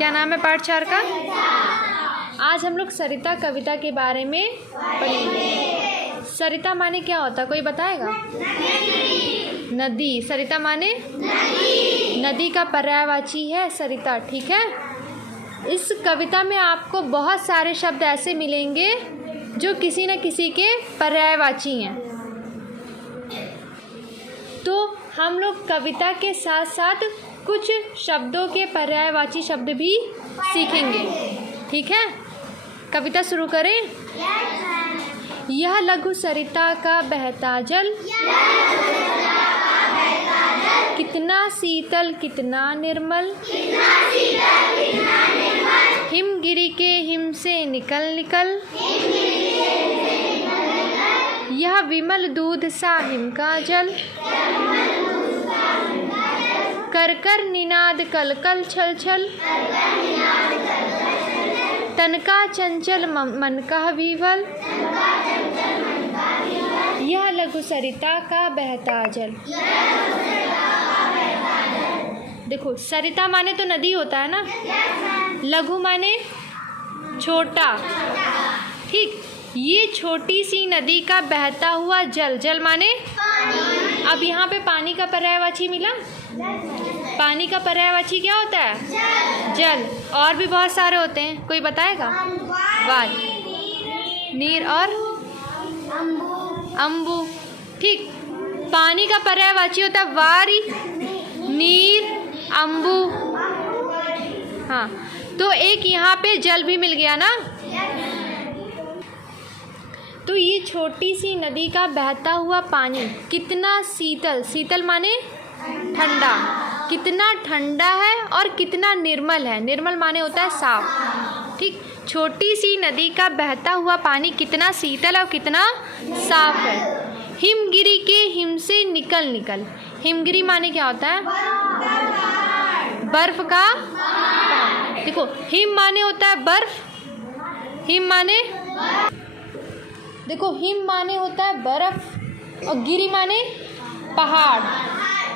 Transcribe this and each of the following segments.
क्या नाम है पाठ 4 का? आज हम लोग सरिता कविता के बारे में पढ़ेंगे। सरिता माने क्या होता है, कोई बताएगा? नदी। सरिता माने नदी का पर्यायवाची है सरिता, ठीक है। इस कविता में आपको बहुत सारे शब्द ऐसे मिलेंगे जो किसी न किसी के पर्यायवाची हैं। तो हम लोग कविता के साथ साथ कुछ शब्दों के पर्यायवाची शब्द भी सीखेंगे, ठीक है। कविता शुरू करें। यह लघु सरिता का बहता जल, कितना शीतल कितना निर्मल, हिमगिरी के हिम से निकल निकल, यह विमल दूध सा हिम का जल, कर कर निनाद कल कल छल छल, तनका चंचल मन का विवल, यह लघु सरिता का बहता जल। देखो सरिता माने तो नदी होता है ना, लघु माने छोटा, ठीक। ये छोटी सी नदी का बहता हुआ जल, जल माने अब यहाँ पे पानी का पर्यायवाची मिला। पानी का पर्यायवाची क्या होता है? जल। और भी बहुत सारे होते हैं, कोई बताएगा? वार, नीर और अम्बु, ठीक। पानी का पर्यायवाची होता है वारी, नीर, अम्बु। हाँ, तो एक यहाँ पे जल भी मिल गया ना। तो ये छोटी सी नदी का बहता हुआ पानी कितना शीतल, शीतल माने ठंडा, कितना ठंडा है और कितना निर्मल है। निर्मल माने होता है साफ, ठीक। छोटी सी नदी का बहता हुआ पानी कितना शीतल और कितना साफ है। हिमगिरी के हिम से निकल निकल, हिमगिरी माने क्या होता है? बर्फ का। देखो हिम माने होता है बर्फ, हिम माने, देखो हिम माने होता है बर्फ और गिरी माने पहाड़।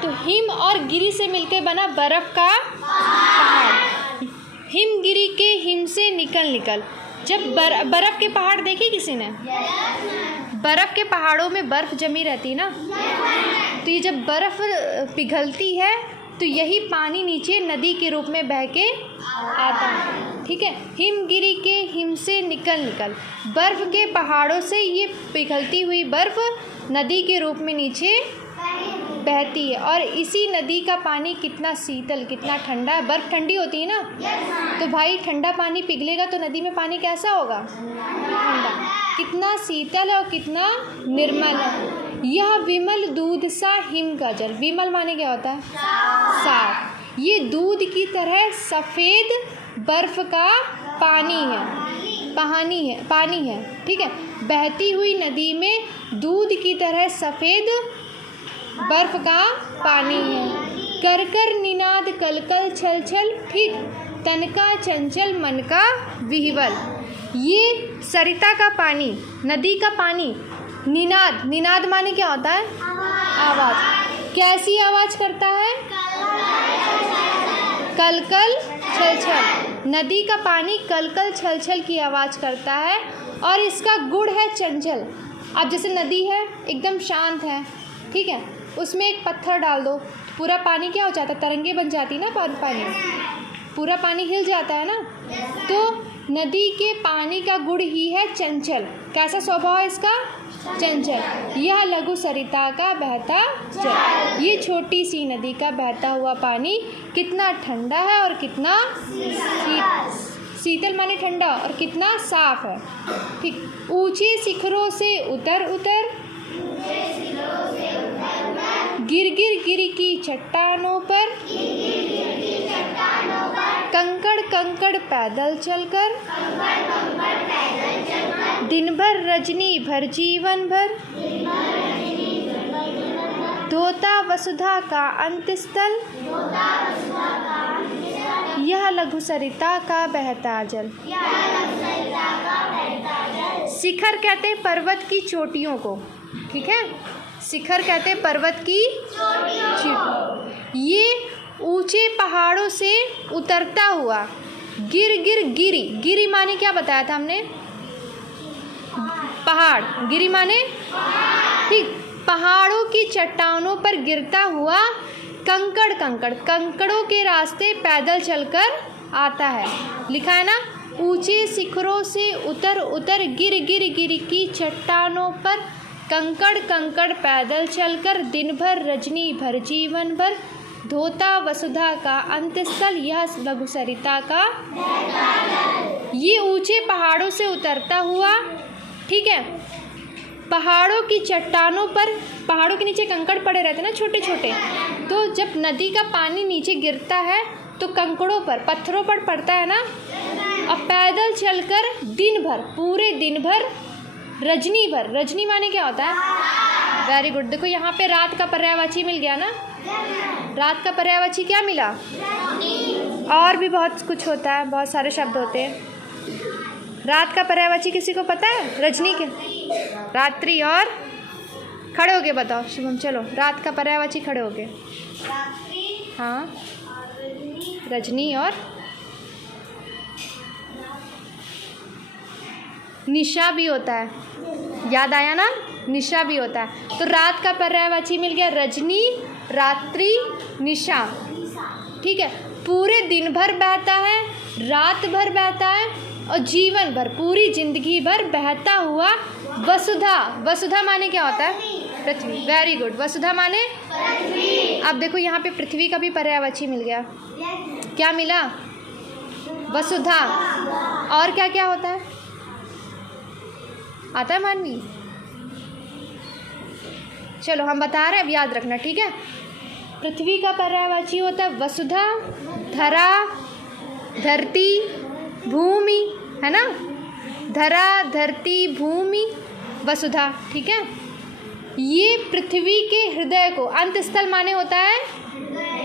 तो हिम और गिरी से मिलकर बना बर्फ का पहाड़। हिमगिरी के हिम से निकल निकल, जब बर्फ के पहाड़ देखे किसी ने? बर्फ के पहाड़ों में बर्फ जमी रहती है ना, तो ये जब बर्फ पिघलती है तो यही पानी नीचे नदी के रूप में बह के आता है, ठीक है। हिमगिरी के हिम से निकल निकल, बर्फ के पहाड़ों से ये पिघलती हुई बर्फ नदी के रूप में नीचे बहती है। और इसी नदी का पानी कितना शीतल कितना ठंडा है। बर्फ ठंडी होती है ना, तो भाई ठंडा पानी पिघलेगा तो नदी में पानी कैसा होगा? ठंडा। कितना शीतल और कितना निर्मल है। यह विमल दूध सा हिम का जल, विमल माने क्या होता है? साफ। ये दूध की तरह सफ़ेद बर्फ का पानी है, ठीक है। बहती हुई नदी में दूध की तरह सफ़ेद बर्फ का पानी है। कर कर निनाद कल कल छल छल, ठीक। तनका चंचल मन का विह्वल। ये सरिता का पानी, नदी का पानी, निनाद, निनाद माने क्या होता है? आवाज़। कैसी आवाज़ करता है? कल कल छल छल। नदी का पानी कल कल छल छल की आवाज़ करता है और इसका गुण है चंचल। अब जैसे नदी है एकदम शांत है, ठीक है, उसमें एक पत्थर डाल दो, पूरा पानी क्या हो जाता है? तरंगे बन जाती ना, पानी पूरा पानी हिल जाता है ना। तो नदी के पानी का गुण ही है चंचल। कैसा स्वभाव है इसका? चंचल। यह लघु सरिता का बहता जल, ये छोटी सी नदी का बहता हुआ पानी कितना ठंडा है और कितना शीतल माने ठंडा और कितना साफ है, ठीक। ऊंचे शिखरों से उतर उतर, गिर गिर गिरी की चट्टानों पर, कंकड़ कंकड़ पैदल चलकर, दिन भर रजनी भर जीवन भर, धोता वसुधा का अंत स्थल, यह लघु सरिता का बहता जल। शिखर कहते हैं पर्वत की चोटियों को, ठीक है। शिखर कहते हैं पर्वत की चोटी। ये ऊंचे पहाड़ों से उतरता हुआ गिर गिर गिरी, गिरी माने क्या बताया था हमने? पहाड़। गिरी माने ठीक, पहाड़ों की चट्टानों पर गिरता हुआ कंकड़, कंकड़ कंकड़ों के रास्ते पैदल चलकर आता है। लिखा है ना, ऊंचे शिखरों से उतर उतर गिर गिर गिर की चट्टानों पर कंकड़ कंकड़ पैदल चलकर दिन भर रजनी भर जीवन भर धोता वसुधा का अंतस्थल यह लघु सरिता का। ये ऊंचे पहाड़ों से उतरता हुआ, ठीक है, पहाड़ों की चट्टानों पर, पहाड़ों के नीचे कंकड़ पड़े रहते हैं ना छोटे छोटे, तो जब नदी का पानी नीचे गिरता है तो कंकड़ों पर, पत्थरों पर पड़ता है ना, और पैदल चलकर दिन भर, पूरे दिन भर रजनी भर, रजनी माने क्या होता है? Very good. देखो यहाँ पे रात का पर्यायवाची मिल गया ना, रात का पर्यायवाची क्या मिला? और भी बहुत कुछ होता है, बहुत सारे शब्द होते हैं। रात का पर्यायवाची किसी को पता है? रजनी के, रात्रि और, खड़े होके बताओ शुभम, चलो रात का पर्यायवाची खड़े होके। हाँ, रजनी और निशा भी होता है, याद आया ना, निशा भी होता है। तो रात का पर्यायवाची मिल गया रजनी, रात्रि, निशा, ठीक है। पूरे दिन भर बहता है, रात भर बहता है और जीवन भर, पूरी जिंदगी भर बहता हुआ वसुधा। वसुधा माने क्या होता है? पृथ्वी। Very good. वसुधा माने पृथ्वी। अब देखो यहाँ पे पृथ्वी का भी पर्यायवाची मिल गया। क्या मिला? वसुधा। और क्या क्या होता है? आता है मानवी? चलो हम बता रहे हैं, अब याद रखना, ठीक है। पृथ्वी का पर्यायवाची होता है वसुधा, धरा, धरती, भूमि, है ना, धरा, धरती, भूमि, वसुधा, ठीक है। ये पृथ्वी के हृदय को, अंतस्थल माने होता है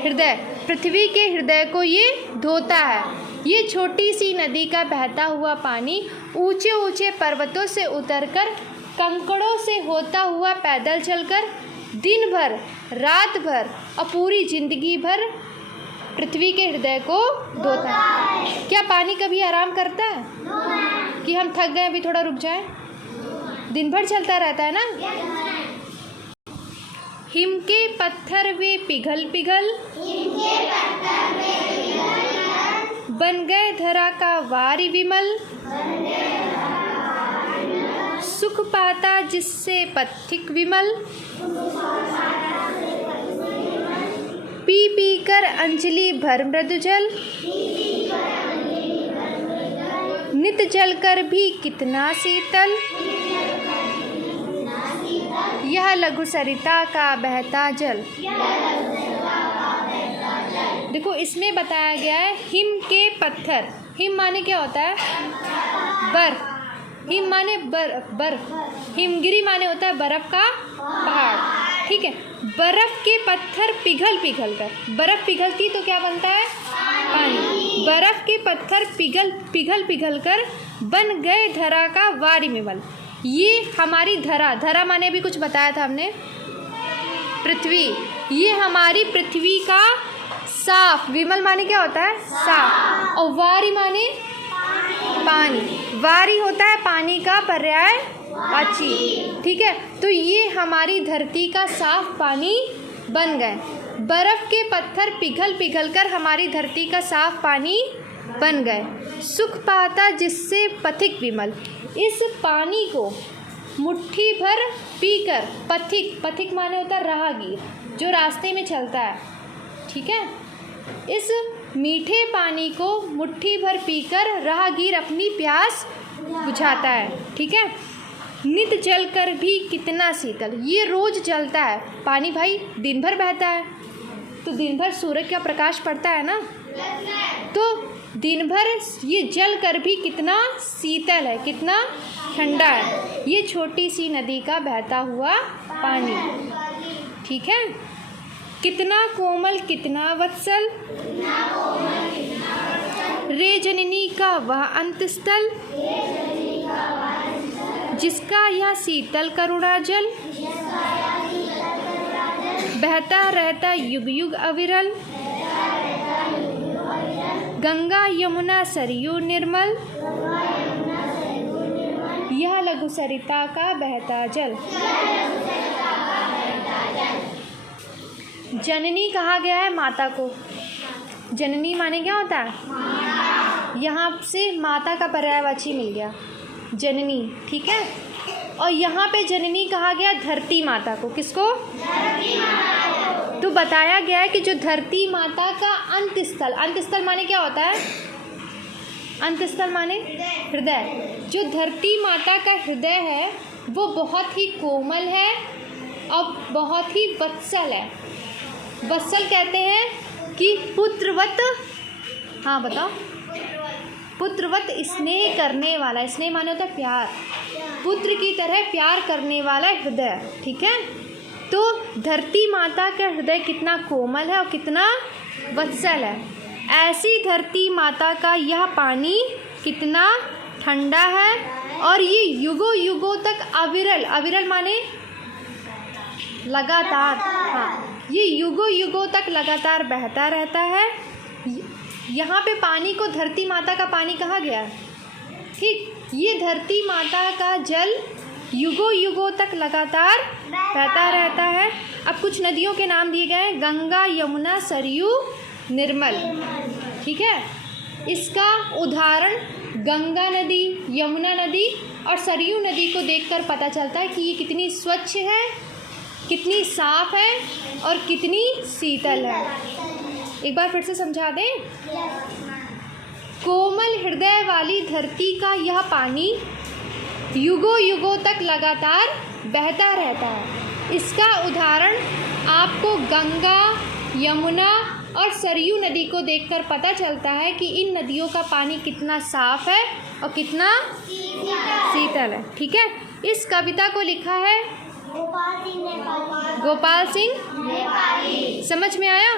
हृदय, पृथ्वी के हृदय को ये धोता है। ये छोटी सी नदी का बहता हुआ पानी ऊंचे ऊंचे पर्वतों से उतरकर, कंकड़ों से होता हुआ पैदल चलकर दिन भर, रात भर और पूरी जिंदगी भर पृथ्वी के हृदय को धोता है। क्या पानी कभी आराम करता है कि हम थक गए अभी थोड़ा रुक जाए? दिन भर चलता रहता है ना। हिम के पत्थर वे पिघल पिघल, बन गए धरा का वारी विमल, सुख पाता जिससे पथिक विमल, पी पी कर अंजलि भर मृदु जल, नित जल कर भी कितना शीतल, यह लघु सरिता का बहता जल। देखो इसमें बताया गया है हिम के पत्थर। हिम माने क्या होता है? बर्फ। हिम माने बर्फ। हिमगिरी माने होता है बर्फ का पहाड़, ठीक है। बर्फ के पत्थर पिघल पिघल कर, बर्फ पिघलती तो क्या बनता है? पानी। बर्फ के पत्थर पिघल पिघल कर बन गए धरा का वारी विमल। ये हमारी धरा, धरा माने अभी कुछ बताया था हमने, पृथ्वी। ये हमारी पृथ्वी का साफ, विमल माने क्या होता है? साफ। और वारी माने पानी। वारी होता है पानी का पर्यायवाची, ठीक है। तो ये हमारी धरती का साफ पानी बन गए। बर्फ के पत्थर पिघल पिघल कर हमारी धरती का साफ पानी बन गए। सुख पाता जिससे पथिक विमल। इस पानी को मुट्ठी भर पीकर, पथिक, पथिक माने होता है राहगीर, जो रास्ते में चलता है, ठीक है। इस मीठे पानी को मुट्ठी भर पीकर राहगीर अपनी प्यास बुझाता है, ठीक है। नित जल कर भी कितना शीतल। ये रोज जलता है पानी भाई, दिन भर बहता है तो दिन भर सूरज का प्रकाश पड़ता है ना, तो दिन भर ये जल कर भी कितना शीतल है, कितना ठंडा है। ये छोटी सी नदी का बहता हुआ पानी, ठीक है। कितना कोमल कितना वत्सल, रे जननी का वह अंतस्थल, जिसका यह शीतल करुणा जल, बहता रहता युग युग अविरल, गंगा यमुना सरयू निर्मल, यह लघु सरिता का बहता जल। जननी कहा गया है माता को। जननी माने क्या होता है? यहाँ से माता का पर्यायवाची मिल गया, जननी। ठीक है, और यहाँ पे जननी कहा गया धरती माता को। किसको? धरती माता को। तो बताया गया है कि जो धरती माता का अंतस्थल, अंतस्थल माने क्या होता है? अंतस्थल माने हृदय। जो धरती माता का हृदय है वो बहुत ही कोमल है और बहुत ही वत्सल है। वत्सल कहते हैं कि पुत्रवत, हाँ बताओ, पुत्रवत स्नेह करने वाला। स्नेह माने होता है प्यार, पुत्र की तरह प्यार करने वाला हृदय। ठीक है, तो धरती माता का हृदय कितना कोमल है और कितना वत्सल है। ऐसी धरती माता का यह पानी कितना ठंडा है और ये युगों युगों तक अविरल, अविरल माने लगातार, हाँ, ये युगों युगों तक लगातार बहता रहता है। यहाँ पे पानी को धरती माता का पानी कहा गया। ठीक, ये धरती माता का जल युगों युगों तक लगातार बहता रहता है। अब कुछ नदियों के नाम दिए गए हैं, गंगा यमुना सरयू निर्मल। ठीक है, इसका उदाहरण गंगा नदी, यमुना नदी और सरयू नदी को देखकर पता चलता है कि ये कितनी स्वच्छ है, कितनी साफ है और कितनी शीतल है। एक बार फिर से समझा दें। कोमल हृदय वाली धरती का यह पानी युगों युगों तक लगातार बहता रहता है। इसका उदाहरण आपको गंगा, यमुना और सरयू नदी को देखकर पता चलता है कि इन नदियों का पानी कितना साफ है और कितना शीतल है। ठीक है, इस कविता को लिखा है गोपाल सिंह नेपाली। समझ में आया?